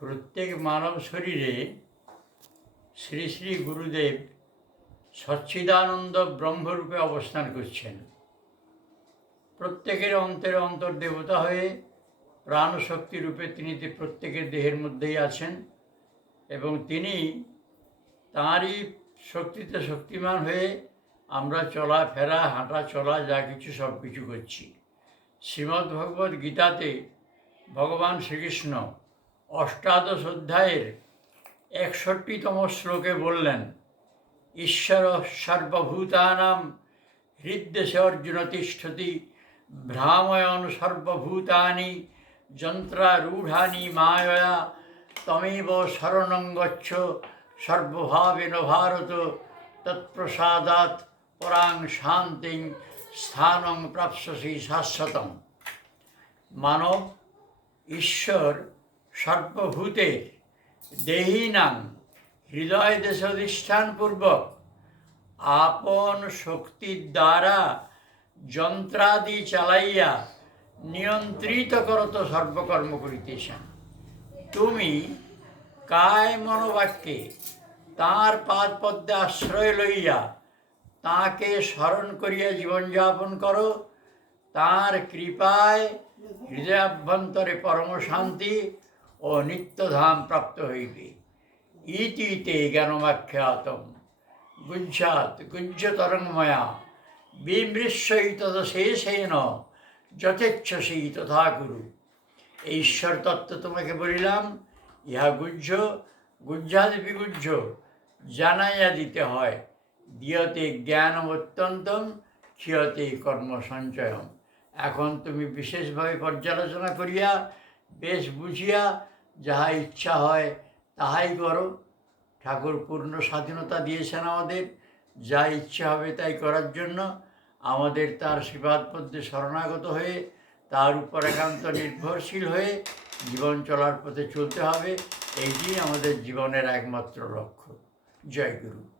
প্রত্যেক মানব শরীরে শ্রী শ্রী গুরুদেব সচ্চিদানন্দ ব্রহ্মরূপে অবস্থান করছেন। প্রত্যেকের অন্তরে অন্তর্দেবতা হয়ে প্রাণশক্তি রূপে তিনি প্রত্যেকের দেহের মধ্যেই আছেন এবং তিনি তাঁরই শক্তিতে শক্তিমান হয়ে আমরা চলাফেরা হাঁটা, চলা, যা কিছু সব কিছু করছি। শ্রীমদ্ ভগবদ্ গীতাতে ভগবান শ্রীকৃষ্ণ অষ্টাদশ অধ্যায়ের একষট্টিতম শ্লোকে বললেন, ঈশ্বর সর্বভূতানাম হৃদ্দেশে অর্জুন তিষ্ঠতি, ভ্রাময়ন সর্বভূতানি যন্ত্রারূঢ়ানি মায়য়া, তমেব শরণং গচ্ছ ভারত, তৎপ্রসাদাৎ পরাং শান্তিং স্থানং প্রাপ্স্যসি শাশ্বতম। মানব, ঈশ্বর সর্বভূতের দেহিনাং হৃদয় দেশধিষ্ঠানপূর্বক আপন শক্তির দ্বারা যন্ত্রাদি চালাইয়া নিয়ন্ত্রিত করত সর্বকর্ম করিতেছেন তুমি কায় মনোবাক্যে তাঁর পাদ পদ্মে আশ্রয় লইয়া তাঁকে স্মরণ করিয়া জীবনযাপন করো। তাঁর কৃপায় হৃদয়াভ্যন্তরে পরম শান্তি ও নিত্যধাম প্রাপ্ত হইবে। ইতি তে জ্ঞানমাখ্যাতম। গুঞ্জাত গুঞ্জতরঙ্গময়া। বিমৃশ্বৈতদশেষেন যথেচ্ছসি তথা গুরু। ঈশ্বর তত্ত্ব তোমাকে বলিলাম, ইহা গুজ্জ গুজ্জাদি বিগুজ্জ জানাইয়া দিতে হয়। দিয়তে জ্ঞান অত্যন্তম, ক্ষিয়তে কর্ম সঞ্চয়ম। এখন তুমি বিশেষভাবে পর্যালোচনা করিয়া বেশ বুঝিয়া যাহা ইচ্ছা হয় তাহাই করো। ঠাকুর পূর্ণ স্বাধীনতা দিয়েছেন আমাদের। যা ইচ্ছা হবে তাই করার জন্য আমাদের তার শ্রীপাদ পদ্মে শরণাগত হয়ে, তার উপর একান্ত নির্ভরশীল হয়ে জীবন চলার পথে চলতে হবে। এইটি আমাদের জীবনের একমাত্র লক্ষ্য। জয় গুরু।